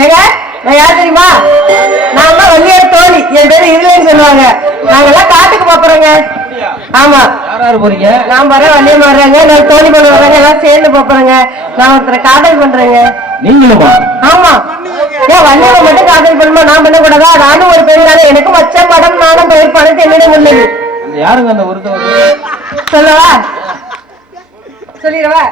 ஏங்க நான் யார் தெரியுமா? நான் தான் வள்ளியார் தோழி. என் பேரு இதுலன்னு சொல்லுவாங்க. நாங்கெல்லாம் காட்டுக்கு போறோங்க. ஆமா. யாராரு போறீங்க? நான் வரேன், வள்ளியம் வர்றேங்க. நான் தோழி பண்ண வர்றேங்க. எல்லாம் சேர்ந்து போறேங்க. நான் ஒருத்தரை காதல் பண்றேங்க. நீங்களுமா? ஆமா. ஏன் வள்ளியம்மா மட்டும் காதல் பண்ணுமா, நான் பண்ண கூடாதா? நானும் ஒரு பெண் தானே. எனக்கும் வச்ச படம் நானும் பயிர் பணத்தை என்னிடம் உள்ளது. யாருங்க அந்த ஒருத்தவர்? சொல்லவா? சொல்லிடவா?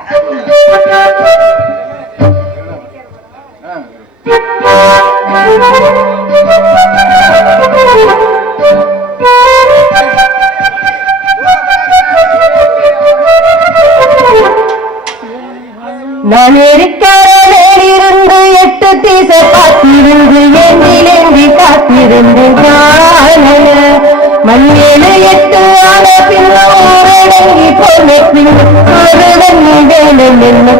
நான் இருந்து 8 தீசை பார்த்திருந்து எண்ணிலேந்தி காத்திருந்து மண்ணிலே 8 ஆன பின்னோரடங்கி போன பின் ஒரு தண்ணி வேணும் என்ன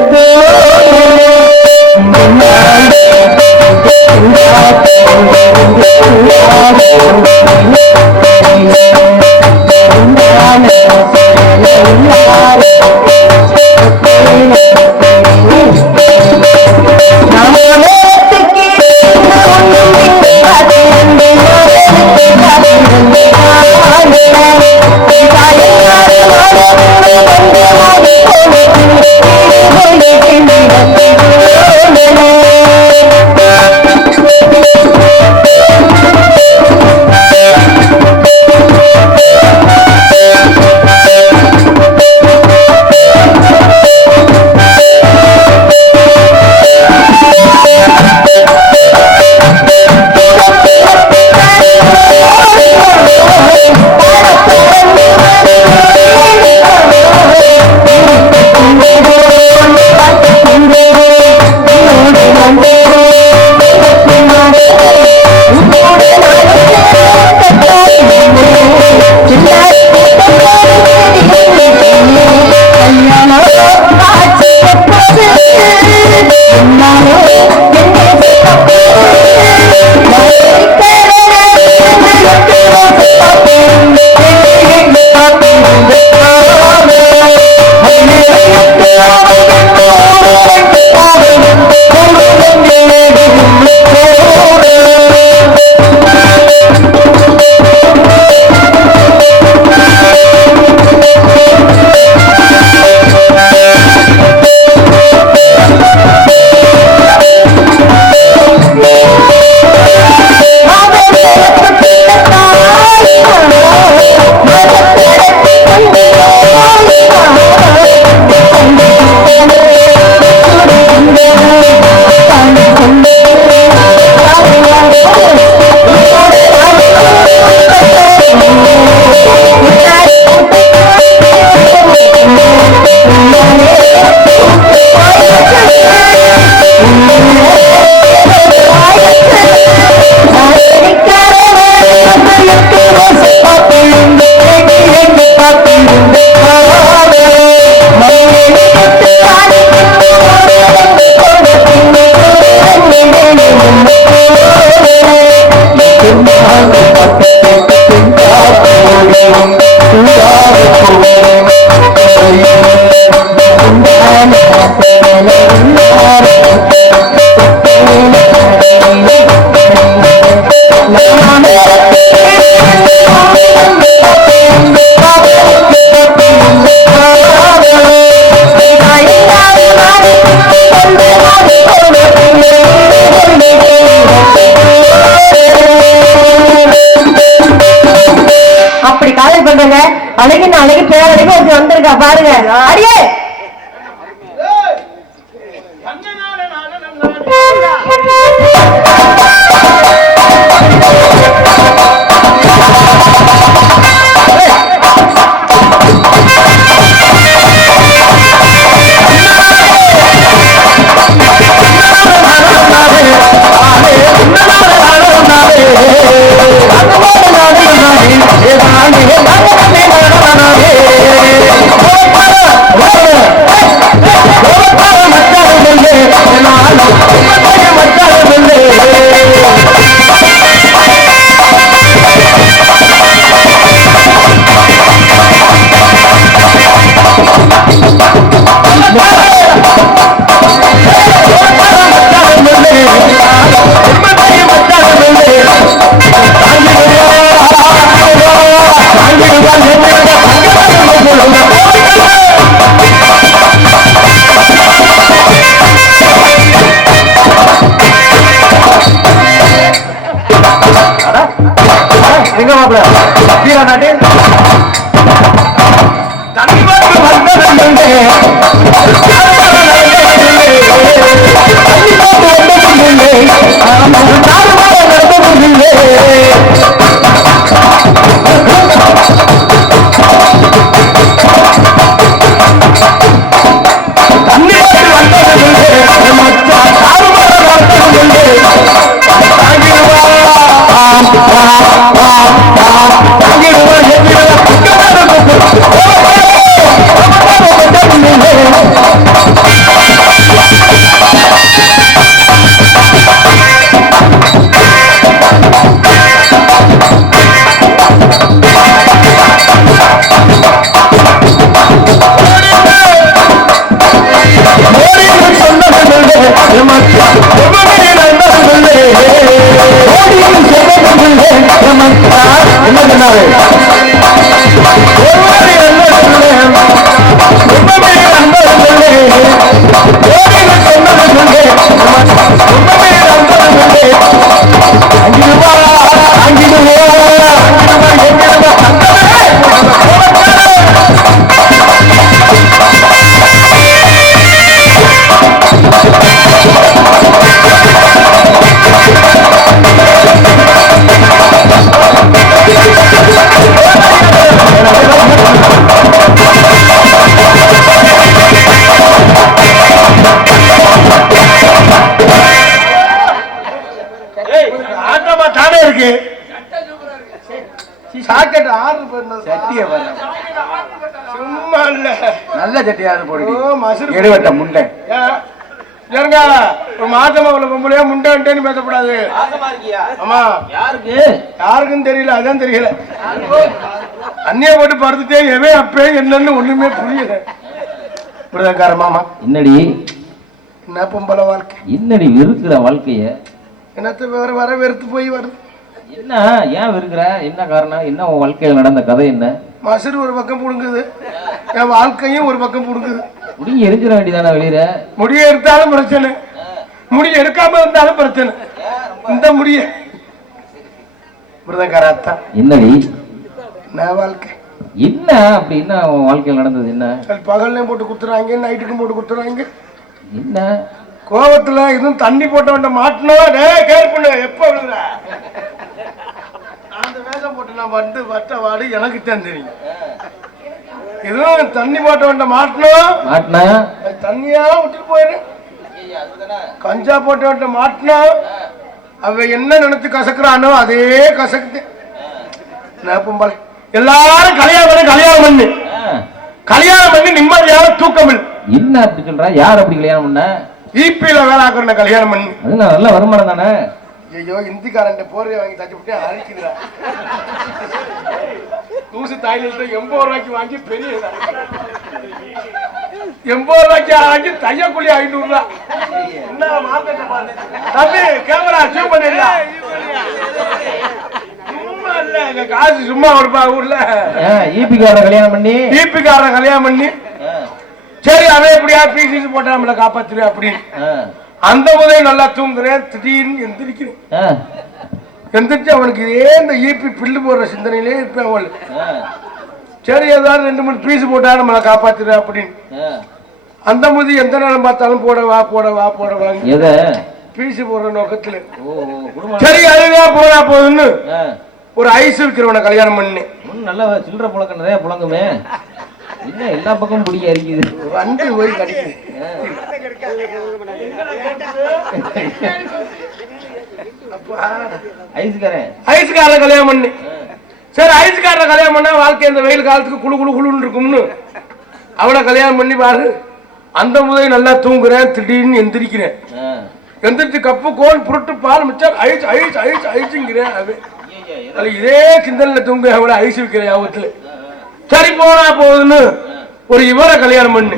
அழகின் அழகி பேரழகு ஒருத்தர் வந்திருக்கா பாருங்க. அடியே என்ன சொன்னாரு? நல்ல சட்டியாரு போடுங்க. எடுவட்ட முண்டை பொம்பளையா முண்டேன்னு பேசக்கூடாது. ஆமா, யாருக்கும் தெரியல, அதான் தெரியல. அண்ணிய போட்டு படுத்துட்டே எவே அப்பே என்னன்னு ஒண்ணுமே புரியல. இப்படிதான்கார மாமா. என்னடி என்ன பொம்பளை வாழ்க்கை, என்னடி வெறுக்கிற வாழ்க்கைய? என்னத்த வேற வர வெறுத்து போய் வருது. என்ன ஏன் வெறுக்கிற? என்ன காரணம்? என்ன உன் வாழ்க்கையில் நடந்த கதை என்ன? மசுறு ஒரு பக்கம் புடுங்குது, என் வாழ்க்கையும் ஒரு பக்கம் புடுங்குது. முடிய எரிஞ்சிட வேண்டியதானே வெளியில? முடிய எடுத்தாலும் பிரச்சனை, முடிய எடுக்காம இருந்தாலும் பிரச்சனை. இந்த முடிய இப்படிதான். என்னடி என்ன வாழ்க்கை? என்ன அப்படி என்ன உன் வாழ்க்கையில் நடந்தது? என்ன பகல்லையும் போட்டு குத்துறாங்க, நைட்டுக்கும் போட்டு குத்துறாங்க. என்ன கோபத்துல இதுவும் தண்ணி போட்ட வேண்ட மாட்டணும். கேர் பண்ணு, எப்ப விழுற அந்த வேஷம் போட்டு நான் வந்து வட்ட வாடு எனக்கு தான் தெரியும். இதுவும் தண்ணி போட்ட வேண்ட மாட்டணும், தண்ணியா விட்டுட்டு போயிரு. கஞ்சா போட்ட வேண்ட மாட்டணும், அவ என்ன நினைச்சு கசக்குறானோ அதே கசக்குது. பொம்பளை எல்லாரும் கல்யாணம் பண்ணு கல்யாணம் பண்ணி நிம்மதியான தூக்கம் இல்லை. என்ன அப்படி சொல்ற? யார் அப்படி கல்யாணம் பண்ண? ஈபியில வேலை ஆக்குற கல்யாணம் பண்ணி. அது நல்ல வருமானம் தானே. ஐயோ, இந்திக்காரன் போர்வை வாங்கி தச்சு விட்டு அழைக்கிறா. தூசு தாய்ல 80 ரூபாய்க்கு வாங்கி பெரிய 80 ரூபாய்க்கு வாங்கி தையக்குள்ளி 500 ரூபா. என்ன தம்பி கேமரா சூப் பண்ணிடா. சும்மா இல்ல, எங்க காசு சும்மா கொடுப்பா ஊர்ல. ஈபிக்காரன் கல்யாணம் பண்ணி சரி அவன் எப்படியா பீசி போட்டா நம்மளை காப்பாத்துரு அப்படின்னு. அந்த முதல் நல்லா தூங்குறேன், திடீர்னு எந்திரிக்கிறேன். எந்திரிச்சு அவனுக்கு இதே இந்த ஈபி பில்லு போடுற சிந்தனையிலே இருப்பேன். அவள் சரி ஏதாவது 2-3 பீஸ் போட்டா நம்மளை காப்பாத்துரு அப்படின்னு. அந்த முதி எந்த நேரம் பார்த்தாலும் போடவா பீஸ் போடுற நோக்கத்துல சரி அதுவா போனா போதுன்னு ஒரு ஐஸ் விற்கிறவனை கல்யாணம் பண்ணி. நல்ல சில்லற புழக்கம் நிறைய புழங்குமே. என்ன எல்லா பக்கமும் பிடிக்க இருக்குது, வண்டி போய் கிடைக்குது. ஐஸ்கார கல்யாணம் பண்ணி சரி ஐஸ்கார கல்யாணம் பண்ணா வாழ்க்கை இந்த வெயில் காலத்துக்கு குழுன்னு இருக்கும்னு அவனை கல்யாணம் பண்ணி பாரு. அந்த முதல் நல்லா தூங்குறேன், திடீர்னு எந்திரிக்கிறேன். எந்திரிச்சு கப்பு கோல் புருட்டு பால் மிச்சம் ஐஸுங்கிறேன். அது இதே சிந்தனையில தூங்க அவளை ஐஸ் வைக்கிற யாபத்துல. சரி போனா போகுதுன்னு ஒரு இவரை கல்யாணம் பண்ணு.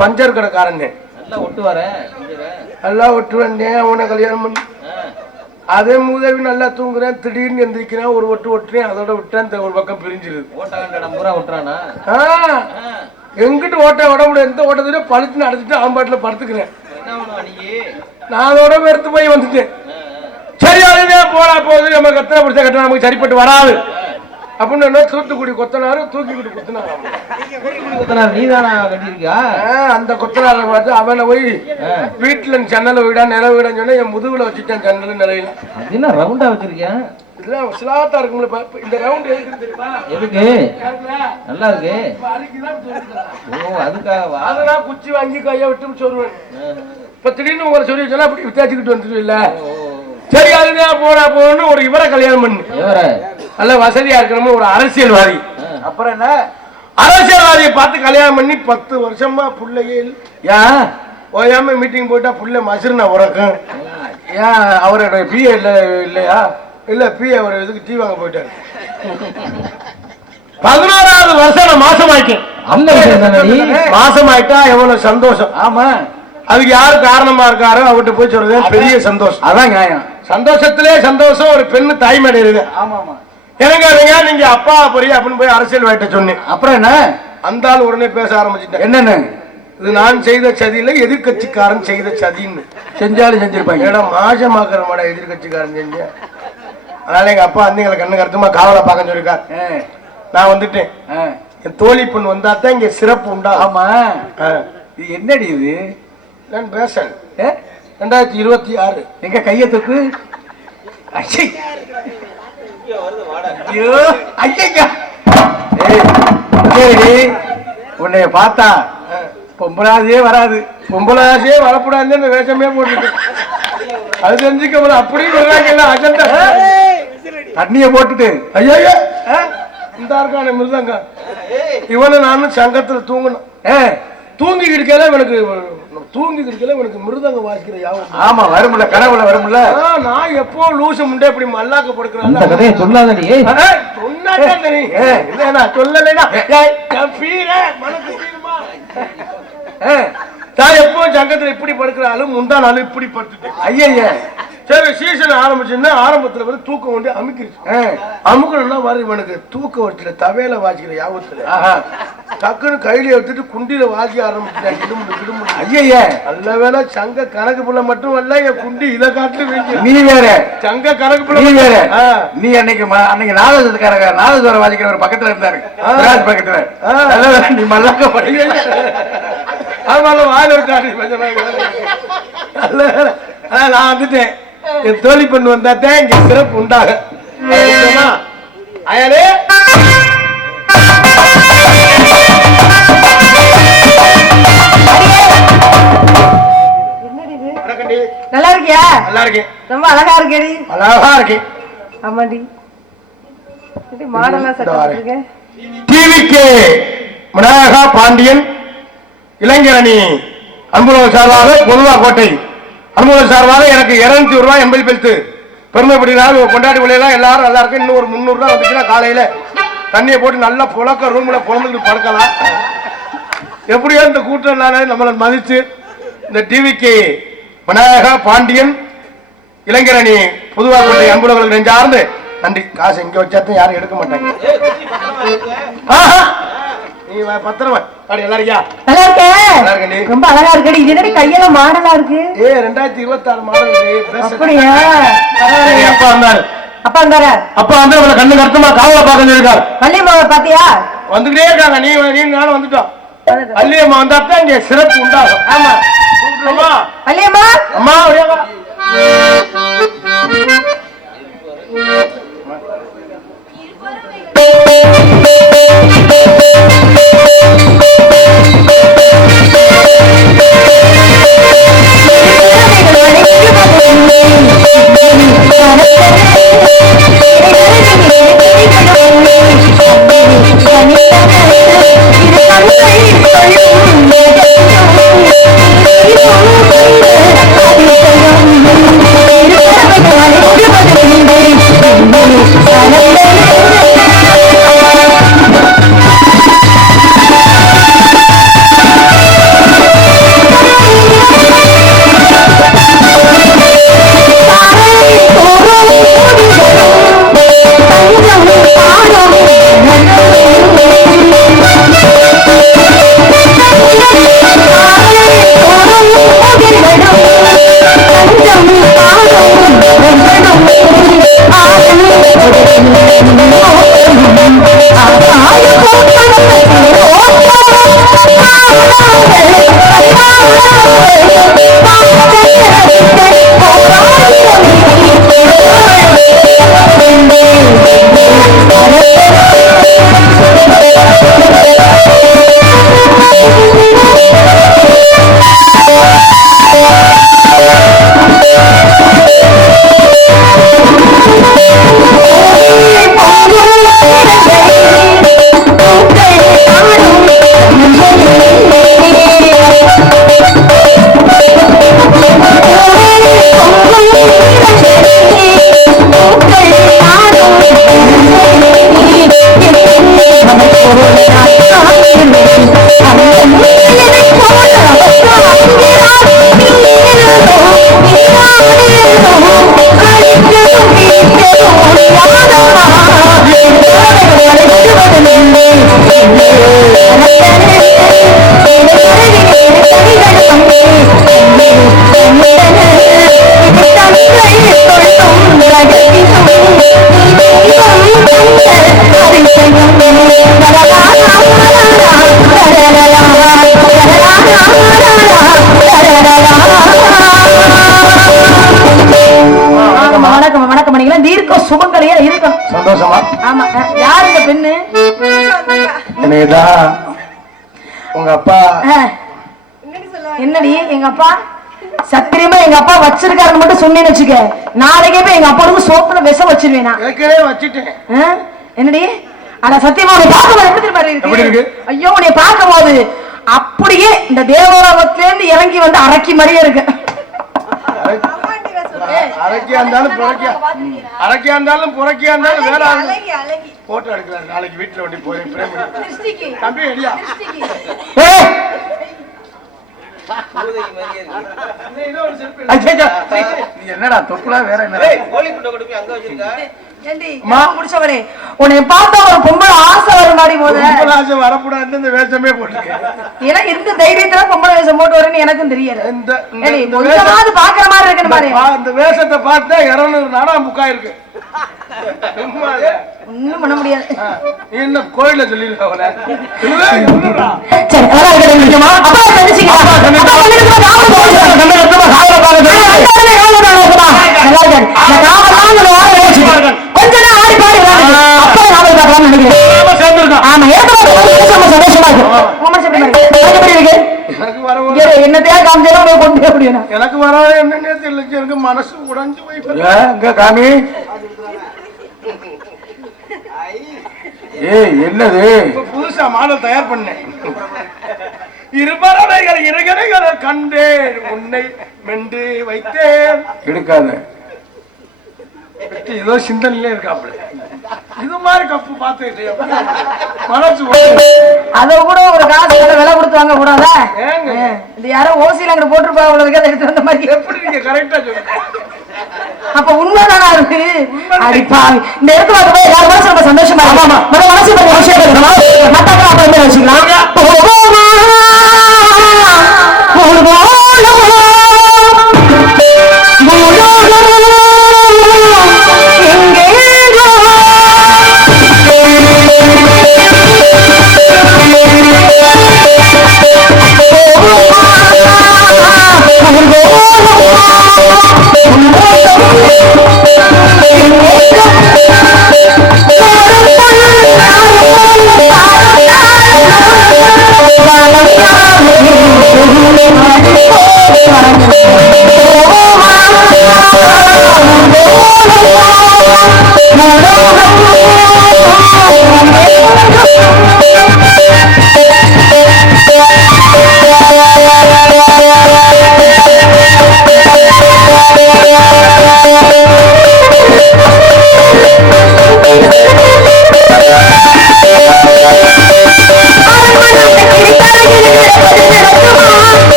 பஞ்சர் கடைக்காரன் நல்லா ஒட்டுவேன். அவனை கல்யாணம் பண்ணு. அதே மூதவி நல்லா தூங்குறேன், திடீர்னு எந்திரிக்கிறேன், ஒரு ஒட்டுறேன், அதோட விட்டேன். ஒரு பக்கம் பிரிஞ்சிருது. எங்கிட்டு ஓட்ட விட முடியும், எந்த ஓட்டத்திலும் பழுத்துன்னு அடைச்சிட்டு அவன் பாட்டில் படுத்துக்கிறேன். நான் அதோட வெறுத்து போய் வந்துட்டேன். சரி அதுவே போனா போகுது, நம்ம கத்தனை பிடிச்ச கட்டணம் நமக்கு சரிப்பட்டு வராது அப்படின்னு தூத்துக்குடி கொத்தனாரு தூக்கிக்குடி கொத்தனார் நீதானா கட்டிருக்கா? அந்த கொத்தனார பார்த்து அவனை போய் வீட்டுல ஜன்னல வீடா நில வீடான்னு சொன்னா என் முதுகுல வச்சுட்டேன். ஜன்னல நிலையில என்ன ரவுண்டா வச்சிருக்கேன். இதெல்லாம் சிலாத்தா இருக்கும்ல. இந்த ரவுண்ட் எதுக்கு? நல்லா இருக்கு. அதுக்காக அதெல்லாம் குச்சி வாங்கி கையை விட்டு சொல்லுவேன். இப்ப திடீர்னு உங்களை சொல்லி வச்சா அப்படி வித்தியாச்சுக்கிட்டு வந்துட்டு இல்ல. சரி அதுதான் போனா போகணும்னு ஒரு இவரை கல்யாணம் பண்ணு. நல்ல வசதியா இருக்கணும், ஒரு அரசியல்வாதி. அப்புறம் என்ன அரசியல்வாதியை பார்த்து கல்யாணம் பண்ணி 10 வருஷமா பிள்ளையே ஏன் ஓயாம மீட்டிங் போயிட்டா புள்ள மசுருனா உறக்கும். ஏன் அவரோட பிஏ இல்லையா? இல்ல பிஏ அவர் இதுக்கு டீ வாங்க போயிட்டாரு. 11வது வருஷம் நான் மாசமாயிட்டேன். மாசமாயிட்டா எவ்வளவு சந்தோஷம். ஆமா அதுக்கு யாரு காரணமா இருக்காரோ அவர்கிட்ட போய் சொல்றது பெரிய சந்தோஷம். அதான் நியாயம். சந்தோஷத்திலே சந்தோஷம். ஒரு பெண்ணு தாய்மேடை இருக்கு. ஆமா ஆமா. எனக்கு அதுங்க நீங்க அப்பா பெரிய அப்படின்னு போய் அரசியல் வாயிட்ட சொன்னேன். அப்புறம் என்ன? அந்த ஆள் உடனே பேச ஆரம்பிச்சுட்டேன். என்னன்னு? இது நான் செய்த சதியில எதிர்கட்சிக்காரன் செய்த சதின்னு. செஞ்சாலும் செஞ்சிருப்பாங்க. ஏன்னா மாசமாக்குற மாட எதிர்கட்சிக்காரன் செஞ்ச. அதனால எங்க அப்பா வந்து எங்களை கண்ணு கருத்துமா காவலை பார்க்க சொல்லிருக்காரு. நான் வந்துட்டேன். என் தோழி பொண்ணு வந்தாத்தான் இங்க சிறப்பு உண்டா. ஆமா. இது என்னடி இது? நான் பேசன் 2026 எங்க கையத்துக்கு உன்னைய பார்த்தா பொம்பளாதே வராது. பொம்பளாதே வரக்கூடாது இந்த வேஷமே போட்டு அது தெரிஞ்சுக்க அப்படியே அஜெண்டா தண்ணிய போட்டுட்டு ஐயா இந்த இருக்கான மிருதங்க இவனை நானும் சங்கத்துல தூங்கணும். தூங்கி கிடைக்கல இவனுக்கு மிருதங்க வாசிக்கிற யாவும். ஆமா வரும்ல, கனவுல வரும்ல. நான் எப்போ லூசு முண்டே இப்படி மல்லாக்க படுக்கிறேன். சொல்லாத நீ சொல்லலைன்னா நான் எப்போ சங்கத்துல இப்படி படுக்கிறாலும் முந்தா நாள் இப்படி படுத்துட்டேன். ஐயா சரி சீசன் ஆரம்பிச்சுன்னா ஆரம்பத்துல வந்து தூக்கம் கொண்டு அமுக்கிருச்சு. அமுக்கணும்னா வர இவனுக்கு தூக்க வச்சுல தவையில வாசிக்கிற யாபத்துல டக்குன்னு கையில எடுத்துட்டு குண்டியில வாசி ஆரம்பிச்சுட்டேன். கிடுமுடு ஐயா நல்ல வேலை சங்க கணக்கு பிள்ளை மட்டும் வரல என் குண்டி இதை காட்டு. நீ வேற சங்க கணக்கு பிள்ளை நீ வேற. நீ அன்னைக்கு நாதஸ்வரம் வாசிக்கிற ஒரு பக்கத்துல இருந்தாரு பக்கத்துல. நீ மல்லாக்க படிக்க வாயில விட்டாரு. நான் வந்துட்டேன். என் தோழி பெண் வந்தாத்தான் இங்க சிறப்பு உண்டாக. அயாலே நல்லா இருக்கியா? நல்லா இருக்கேன். ரொம்ப அழகா இருக்கேடி. அழகா இருக்கேன். ஆமாடி. மாடலா சட்டை. டிவிக்கு விநாயகா பாண்டியன் இளைஞரணி அன்புறவு சார்பாக பொதுவா கோட்டை அன்புறவு சார்பாக எனக்கு 200 ரூபாய் 80 பைசு பெருமைப்படுகிறார். கொண்டாடி விளையலாம் எல்லாரும் நல்லா இருக்கு. இன்னும் ஒரு 300 ரூபாய் வந்துச்சுன்னா காலையில தண்ணியை போட்டு நல்லா புழக்க ரூம்ல புலம்பு படுக்கலாம். எப்படியோ இந்த கூட்டம் நம்மளை மதிச்சு இந்த டிவிக்கு விநாயகா பாண்டியன் இளைஞரணி பொதுவா கோட்டை அன்புறவர்கள் நெஞ்சார்ந்து நன்றி. காசு இங்க வச்சாத்தையும் யாரும் எடுக்க மாட்டாங்க. நீ பத்திரமா எல்லாருக்கியா? நல்லா இருக்கேன். ரொம்ப அழகா இருக்கடி. இது என்னடி கையெல்லாம் மாடலா இருக்கு? 2026 மாடல். அப்படியா? அப்பா வந்தாரு. அப்பா வந்தாரா? அப்பா வந்து அவளை கண்ணு கருத்துமா காவலை பார்க்க சொல்லிருக்காரு. வள்ளியம்மாவை பாத்தியா? வந்துகிட்டே இருக்காங்க. நீ நானும் வந்துட்டோம். வள்ளியம்மா வந்தாத்தான் இங்க சிறப்பு உண்டாகும். ஆமா. வள்ளியம்மா அம்மா இது தீர்க்க சுபங்களையா இருக்கணும். சந்தோஷமா? ஆமா. யாரு இந்த பெண்ணு? என்னதான் உங்க அப்பா? என்னடி எங்க அப்பா? சத்தியமா எங்க அப்பா வச்சிருக்காருன்னு மட்டும் சொன்னேன்னு வச்சுக்க, நாளைக்கே போய் எங்க அப்பாவுக்கு சோப்புல விஷம் வச்சிருவேன். வச்சுட்டேன். என்னடி? ஆனா சத்தியமா உன்னை பார்க்கும்போது எப்படி இருக்கு? ஐயோ, உன்னை பார்க்கும் போது அப்படியே இந்த தேவலோகத்துல இருந்து இறங்கி வந்து அரக்கி மாதிரியே இருக்கு. அரக்கியா இருந்தாலும் புறக்கியா இருந்தாலும் வேற போட்டோ எடுக்கிறாரு. நாளைக்கு வீட்டுல வண்டி போய் தம்பி எடியா என்னடா தொப்புலா வேற என்ன முடிச்சவரே, உன்னை பார்த்தா ஒரு பொம்பளை ஆசை வர மாதிரி போது ஆசை வரக்கூடாது. இந்த வேஷமே போட்டு எனக்கு இருந்த தைரியத்துல பொம்பளை வேஷம் போட்டு வரேன்னு எனக்கும் தெரியாது. கொஞ்சமாவது பாக்குற மாதிரி இருக்கு பாரு. இந்த வேஷத்தை பார்த்தா 200 நாடா புக்கா இருக்கு. ஒண்ணும் பண்ண முடியாது. நீ என்ன கோயில சொல்லிருக்க? என்னத்தையா காமிச்சாலும் கொண்டு முடியும். எனக்கு வராது என்னன்னே தெரியல. எனக்கு மனசு உடைஞ்சு போய் காமி. என்னது புதுசா மாடல் தயார் பண்ணேன். இருபறவைகள் இருகரைகளை கண்டேன், உன்னை மென்று வைத்தேன். எடுக்காத ஏதோ சிந்தனையிலே இருக்காப்ல. இது மாதிரி கப்பு பார்த்துட்டு மனசு அத கூட ஒரு காசு விலை கொடுத்து வாங்க கூடாதா? இது யாரோ ஓசியில அங்க போட்டுருப்பா, அவ்வளவு எடுத்து வந்த மாதிரி. எப்படி நீங்க கரெக்டா சொல்லுங்க? அப்ப உண்மைதானா இருக்கு? அடிப்பாங்க. இந்த இடத்துல போய் எல்லாரும் மனசு ரொம்ப சந்தோஷமா மனசு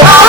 Ah!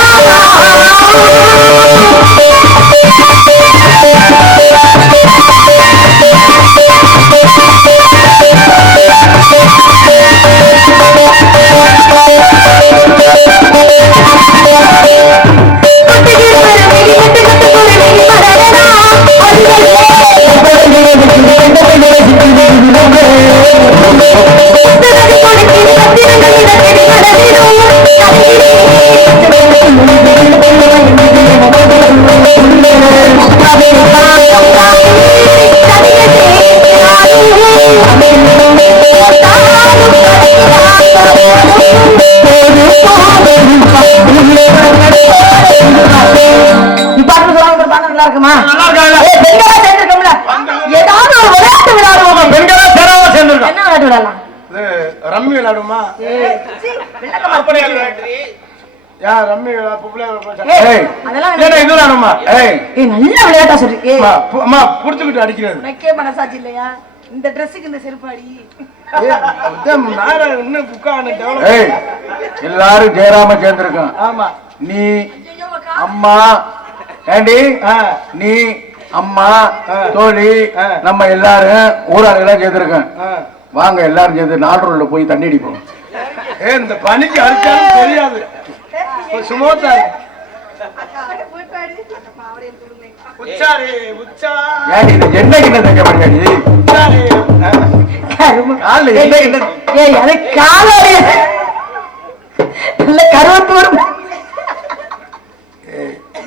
யார் ரம்மி பொம்பளை ஏய் அதெல்லாம் ஏடா இதுதானம்மா ஏய் ஏய் நல்ல விளையாட்டா சொல்லு ஏய் அம்மா புடிச்சுக்கிட்டு அடிக்கிறது உனக்கே மனசாட்சி இல்லையா இந்த ட்ரெஸ்ஸுக்கு இந்த செருப்பாடி இன்னும் புக்கான ஏய் எல்லாரும் ஜெயராம சேர்ந்திருக்கான் ஆமா நீ அம்மா ஏண்டி நீ அம்மா தோழி நம்ம எல்லாரும் ஊராளர்களா சேர்ந்திருக்கோம் வாங்க எல்லாரும் சேர்ந்து நாடூர்ல போய் தண்ணி அடிப்போம் இந்த பனிக்கு அடிச்சாலும் தெரியாது சுமோத்தா உச்சாரி உச்சா ஏண்டி இது என்ன கிட்ட தங்க பண்ணியாடி உச்சாரி கால்ல என்ன கிட்ட ஏய் அது காலோட நல்ல கருவத்தோடு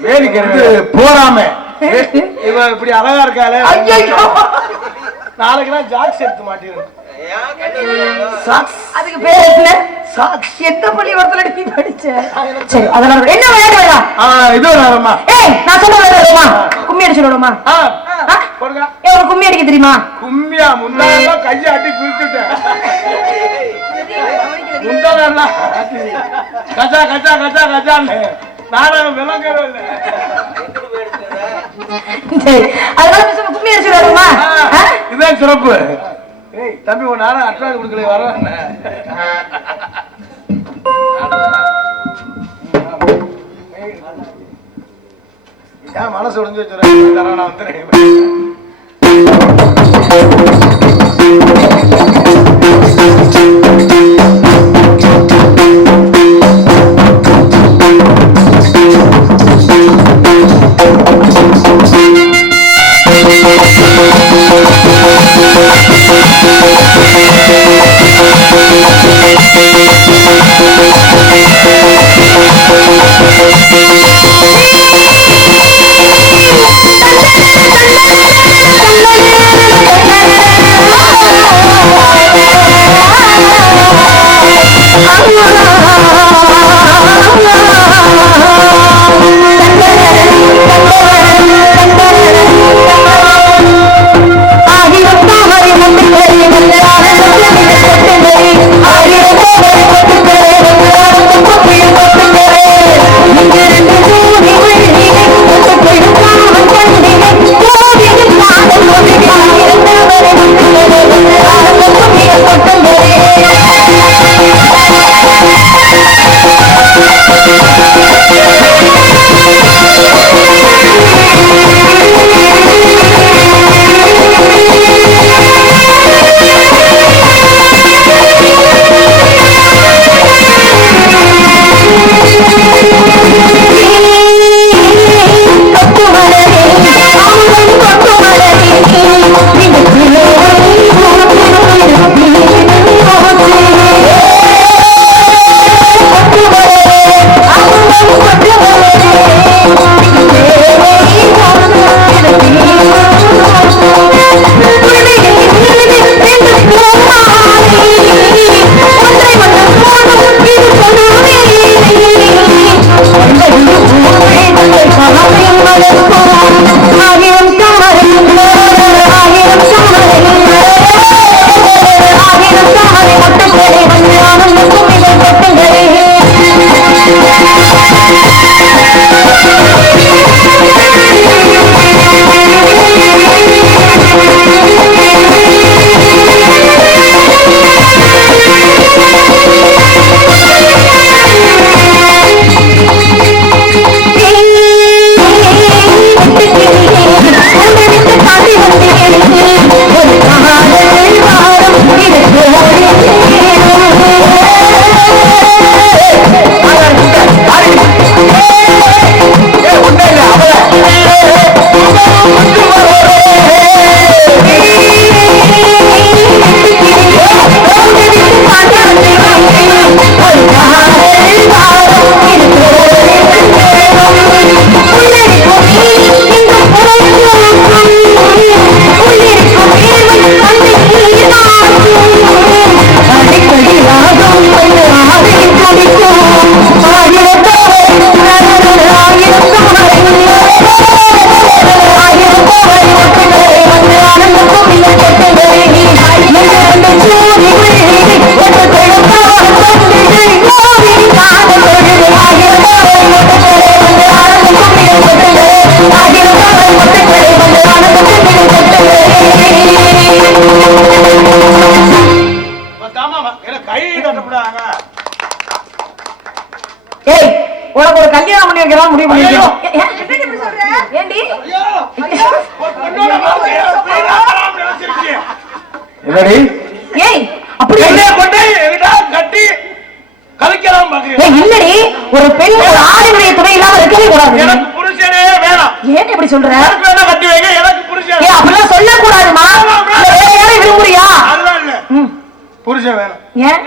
வேலிக்கிறது போறாம இவ இப்படி அழகா இருக்காளே ஐயோ நாளைக்கெல்லாம் ஜாக்ஸ் எடுத்து மாட்டிரு அதுக்கு பேர் என்ன சாக்ஸ் எந்த பள்ளிக்கூடத்துல நீ படிச்ச சரி அதனால என்ன விளையாட வேணாம் இது வேணாமா ஏய் நான் சொல்ல வேணாமா கும்மி அடிச்சு விடுமா போடுங்க ஏய் உனக்கு கும்மி அடிக்க தெரியுமா கும்மியா முன்னால கையை அடி பிரிச்சுட்டேன் முந்தானா கஜா கஜா கஜா கஜான்னு நானும் விளங்கவே இல்லை சரி அதனால மிஸ் கும்மி அடிச்சு விடுமா இதுதான் சிறப்பு ஏய் தம்பி உன் நானும் அட்வான்ஸ் கொடுக்கல வர ஏன் மனசு உடைஞ்சு வச்சுறேன் நான் வந்துடுறேன் ஏய் உனக்கு ஒரு கல்யாணம் பண்ணி வைக்கலாம் முடிவு பண்ணிருக்கோம். ஏண்டி என்னடி ஏய் அப்படி கட்டி கலைக்கலாம் பாக்குறீங்க? இல்லடி, ஒரு பெண் ஒரு ஆணுடைய துணை இல்லாம இருக்கவே கூடாது. எனக்கு புருஷனே வேணாம். ஏன் இப்படி சொல்ற? எனக்கு வேணா கட்டி வைங்க, எனக்கு புருஷன். ஏய் அப்படிலாம் சொல்ல கூடாதுமா. வேற யாரையும் விரும்புறியா? அதெல்லாம் இல்ல, புருஷன் வேணாம். ஏன்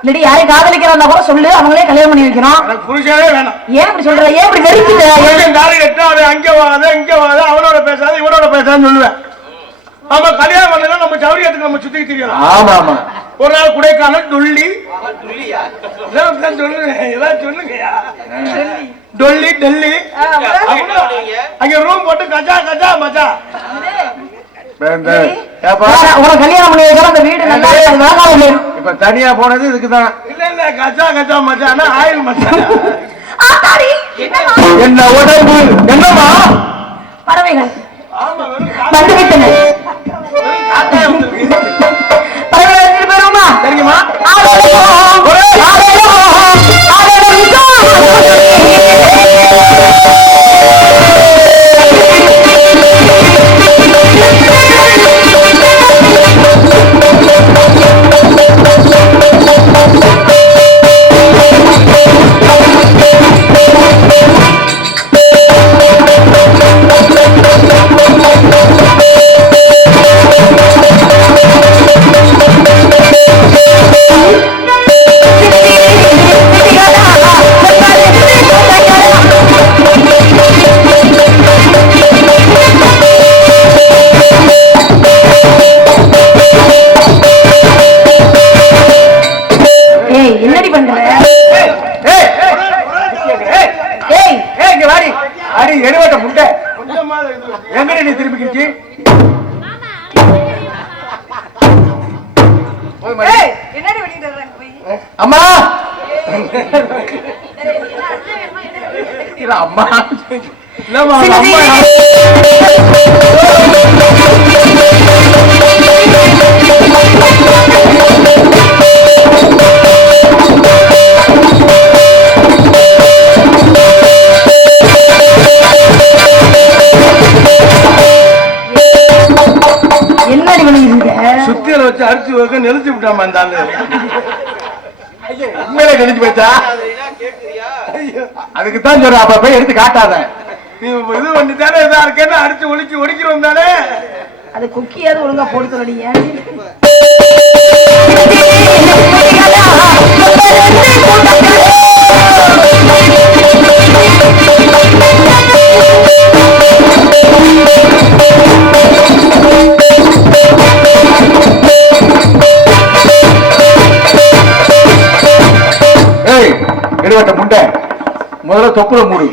இல்லடி, யாரையும் காதலிக்கிறதா கூட சொல்லு, அவங்களே கல்யாணம் பண்ணி வைக்கிறோம். எனக்கு புருஷனே வேணாம். ஏன் இப்படி சொல்ற? ஏன் இப்படி வெறுக்கிட்ட? புருஷன் தாலி கட்ட அவன் அங்க வாத இங்க வாத, அவனோட பேசாத இவனோட பேசான்னு சொல்லுவேன். ஆமா, கல்யாணம் பண்ணா நம்ம சௌரியத்துக்கு நம்ம சுத்தி தெரியலாம். ஆமா ஆமா. ஒரு நாள் கொடைக்கானல் டொல்லி சொல்லுங்கய்யா, டொல்லி டெல்லி அங்க ரூம் போட்டு கஜா கஜா மஜா. உனக்கு கல்யாணம் பண்ணி வைக்கிற அந்த வீடு நல்லா இருக்கு. இப்ப தனியா போனது இதுக்குதான். இல்ல இல்ல, கஜா கஜா மஜானா ஆயில் மஜா. என்ன உடம்பு என்னமா பறவைகள் வந்துவிட்டன. பறவைகள் எடுத்துட்டு போயிருவோமா? சரிங்கம்மா. என்னடி பண்ற? அடி எடுவட்ட முட்டை எங்கடி நீ திரும்பிக்கிச்சு? அம்மா அம்மா இல்லம்மா அம்மா என்னடி பண்ணிருக்க? சுத்தியில வச்சு அரிசி வைக்க நெளிச்சு விட்டாமா அந்த ஆளு. உண்மையிலே நெளிச்சு போச்சா? அதுக்குத்தான் சொல்ற, அப்ப போய் எடுத்து காட்டாத. நீ இது பண்ணிட்டானே இதா இருக்கேன்னு அடிச்சு ஒழிச்சு ஒடிக்கிறோம் தானே. அது குக்கியாவது ஒழுங்கா போட்டு சொல்லடிங்க. ஏய் எடுவட்ட முட்டை முதல்ல தொப்புல மூடு.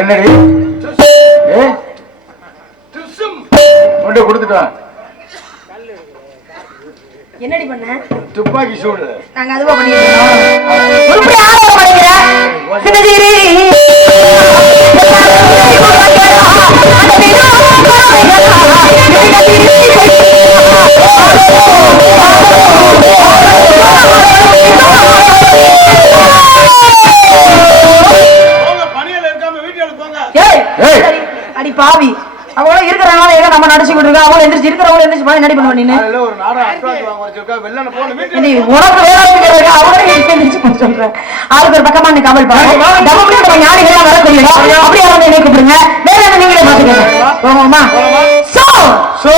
என்னடி முட்டை கொடுத்துட்டா? என்னடி பண்ண? துப்பாக்கி சூடு. நாங்க அதுவா பண்ணிக்கிறோம். உருப்படி ஆள பண்ணிக்கிற சின்னதீரி அடி பாவி, அவங்க இருக்கிறவங்க ஏதோ நம்ம நடிச்சு விட்டுருக்கோம். அவங்க எந்திரிச்சு இருக்கிறவங்க எந்திரிச்சு போய் நடி பண்ணுவா. நீ ஒரு நாடகம் அட்வான்ஸ் வாங்க வச்சிருக்கா, வெள்ளன போன வீட்டுல நீ உனக்கு வேலை செய்யறதுக்கு அவங்களே எந்திரிச்சு போய் சொல்றேன். ஆளுக்கு ஒரு பக்கமா நீ கவல் பாருங்க. டபுள் நம்ம ஞானிகளா வர தெரியும். அப்படியே வந்து என்னை கூப்பிடுங்க. வேற என்ன நீங்களே பாத்துக்கோங்க. போமா சோ